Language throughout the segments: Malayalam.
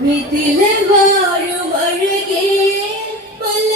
வீட்டில் வாழும் அழகே பல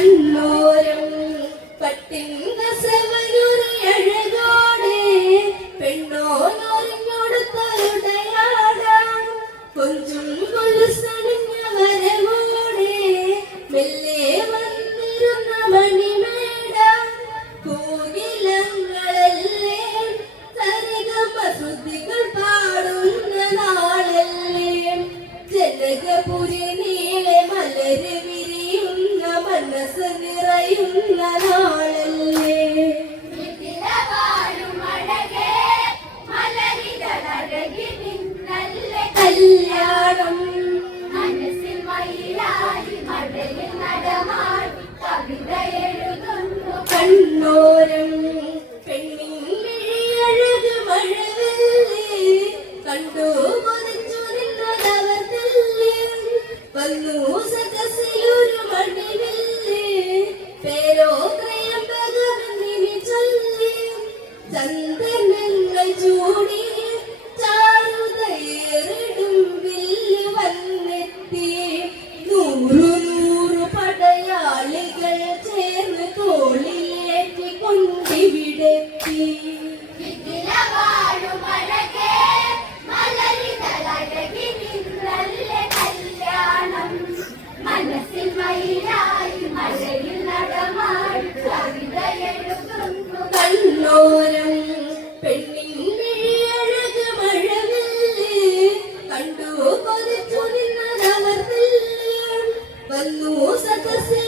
കണ്ണോരം പട്ടിന്ന സവനൊരു അഴകോടെ പെണ്ണോനൊരിഞ്ഞൊടുത്തരുടയാടാം കൊഞ്ചും കൊലുസണിഞ്ഞ വരവോടെ മെല്ലെ വന്നിരുന്ന മണിമേടാം. കൂകിലങ്ങളല്ലേ സരിഗമ ശ്രുതികൾ പാടുന്ന നാളല്ലേ ജനകപുരി നീളെ മലരുവി മനസ്സ് നിറയുന്ന. നാളല്ലേ കല്യാണം മനസ്സിൽ മയിലാടി മടലിൽ നടമാടി കവിത എഴുതുന്നു കണ്ണോരം പെണ്ണിൻ മിഴി അഴക് മഴവില്ലേ? കണ്ടോ? മനസ്സിൽ മയിലായി മഴയിൽ നടമാടി കവിതയെഴുതുന്നു കണ്ണോരം പെണ്ണിന്റെ അഴക മഴവില്ലേ കണ്ടു കൊതിച്ചു നിന്നതവർ വന്നു സദസ്സിൽ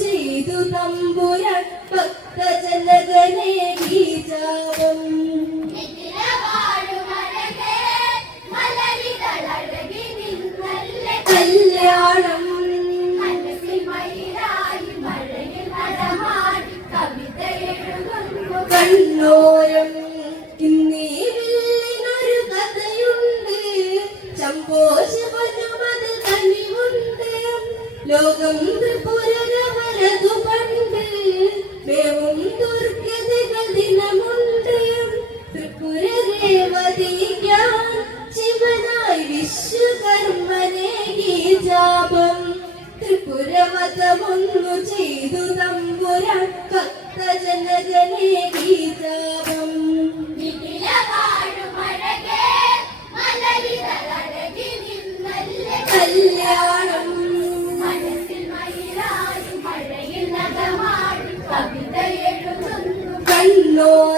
നൊന്ത് പുരവരതു പണ്ട് മേവും ദുർഗതികൾ ദിനമുണ്ട്. ത്രിപുരദേവതിക്കാം ശിവനായി വിശ്വകർമ്മനെ ഗീജാപം ത്രിപുരവതമൊന്നു ചെയ്തു തമ്പുരാൻ ഭക്ത ജനജനെ ഗീജാപം കല്യാണം lo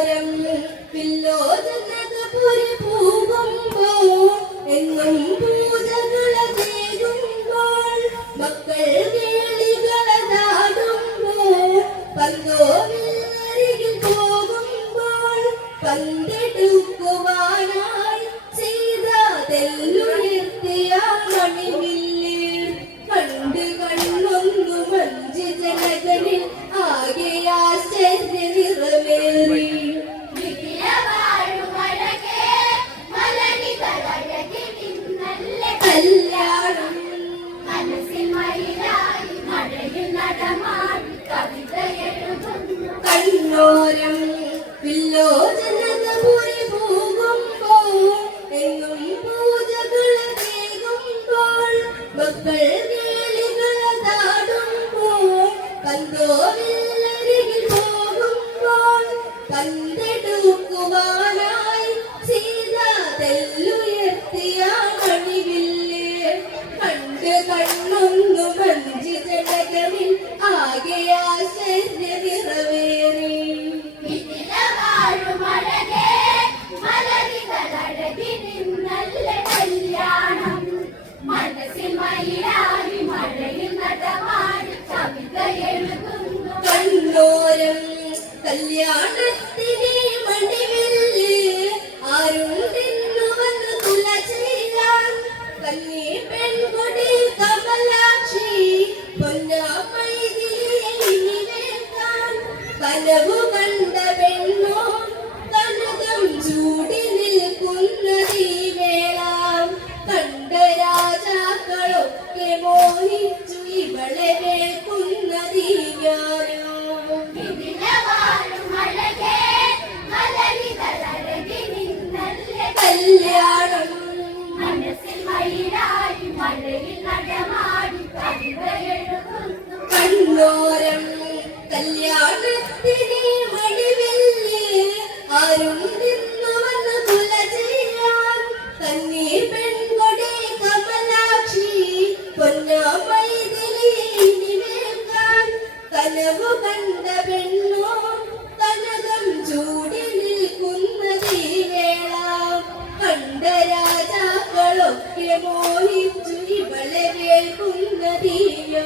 കണ്ണോരം വില്ലോചനത പോലെ പോകുമ്പോൾ എങ്ങും പൂജകൾ കേൾക്കുമ്പോൾ മക്കൾ കേളികളാടുമ്പോൾ കന്തോരിൽ പോകുമ്പോൾ കന്തെടുക്കുവാനായി സീത തെല്ലുയർത്തിയ കണിവില്ലേ? കണ്ട് കണ്ണു കണ്ടോരം കല്യാണ കണ്ടോരം കല്യാണത്തിന് മടിവെല്ല് ആരും നിന്നവന്ന് പുല ചെയ്യാൻ കന്നി പെൺകൊടി കമലാക്ഷി പൊന്നാമൈതിലേക്കാൻ കനവു കണ്ട പെണ്ണോ കനകം ചൂടി നിൽക്കുന്നതീവേള കണ്ട രാജാക്കളൊക്കെ മോഹിച്ചു ഇവളെ കേൾക്കുന്നതീയോ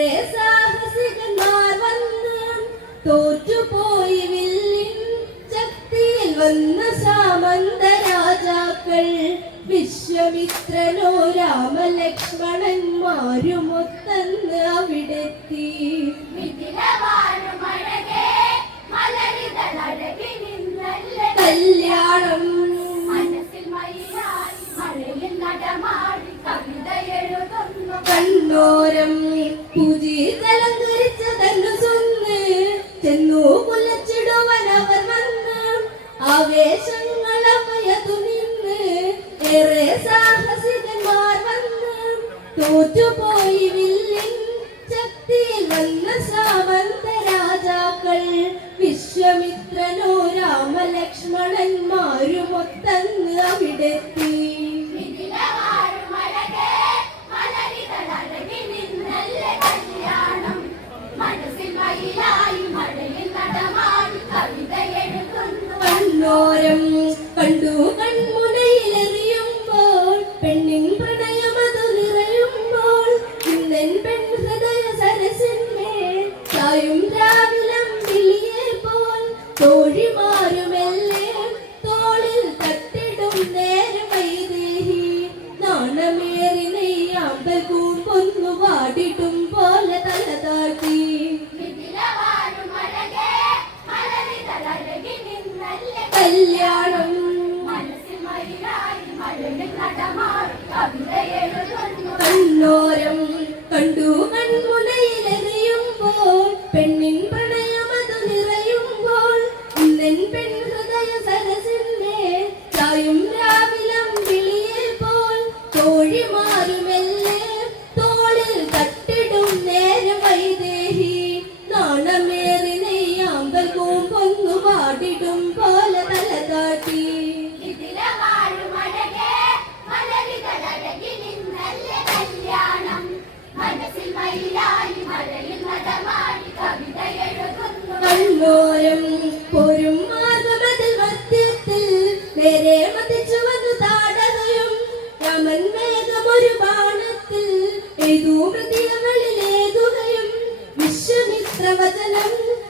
പൂജിതലങ്കുരം കൂമ്പൊന്നു ഏതൂ മൃതിയവളിലേതുകയും വിശ്വമിത്ര വചനം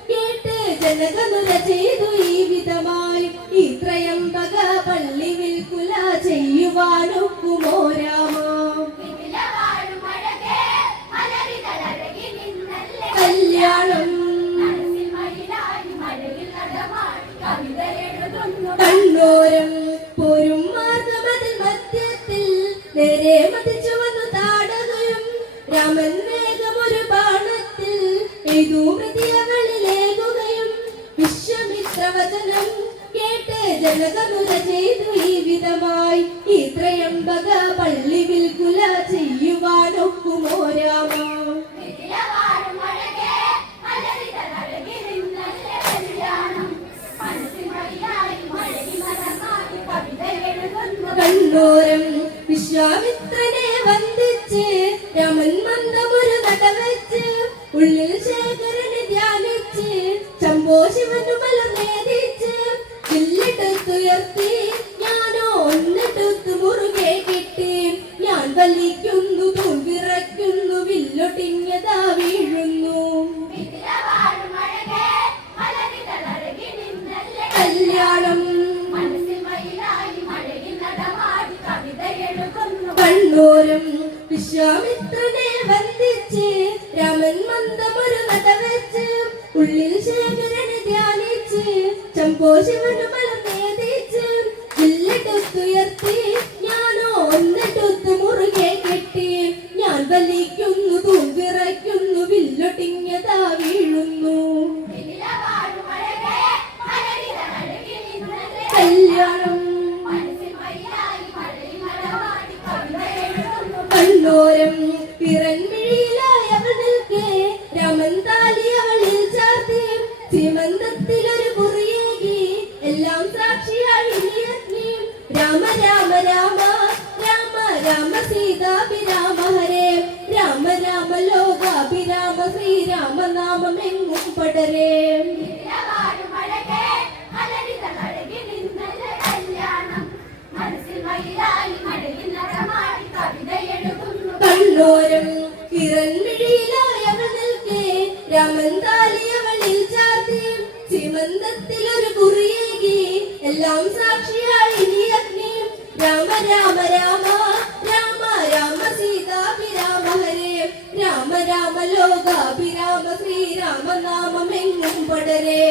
കേട്ട് ജനകമുര ചെയ്തു ഈ വിധമായി. ഈ ത്രയംബക പള്ളി വിൽക്കുല ചെയ്യുവാനൊക്കുമോ രാമ? കല്യാണം ഏതൂ മൃതിയകളിലേകുകയും വിശ്വമിത്രവചനം കേട്ട് ജനകമുര ചെയ്തു ഈ വിധമായി. ഈ ത്രയംബക പള്ളി വിൽക്കുല ചെയ്യുവാനൊക്കുമോ രാമ കണ്ണോരം വിശ്വാമിത്രനെ വന്ദിച്ച് രാമൻ മന്ദമൊരു നടവെച്ച് ഉള്ളിൽ വിശ്വാമിത്രനെ വന്ദിച്ച് രാമൻ മന്ദമൊരു നടവെച്ച് ഉള്ളിൽ ശേഖരനെ ധ്യാനിച്ച് ചമ്പോ ശിവനു മലർന്നേദിച്ച് വില്ലെടുത്തുയർത്തി ഞാനോ ഒന്നിട്ടൊത്തു മുറുകെ കെട്ടി ഞാൻ വലിക്കുന്നു പിറൻമിഴിയിലായി അവൾ നിൽക്കെ. രാമൻ താലി അവളിൽ എല്ലാം സാക്ഷിയായി നീ രാമ രാമ രാമ രാമ രാമ സീതാഭിരാമ ഹരേ. രാമ രാമ ലോകാഭിരാമ ശ്രീരാമ നാമമെങ്ങും പടരേ. മനസ്സിൽ മയിലായി കവിത കണ്ണോരം കിരൺമിഴിയിലായി അവൾ നിൽക്കെ. രാമൻ താലി അവളിൽ ചാർത്തി. ഒരു കുറിയേകി എല്ലാം സാക്ഷിയായി നീ അഗ്നി. രാമ രാമ രാമ രാമ രാമ സീതാഭിരാമ ഹരേ രാമ രാമ ലോകാഭിരാമ ശ്രീരാമ നാമമെങ്ങും പടരേ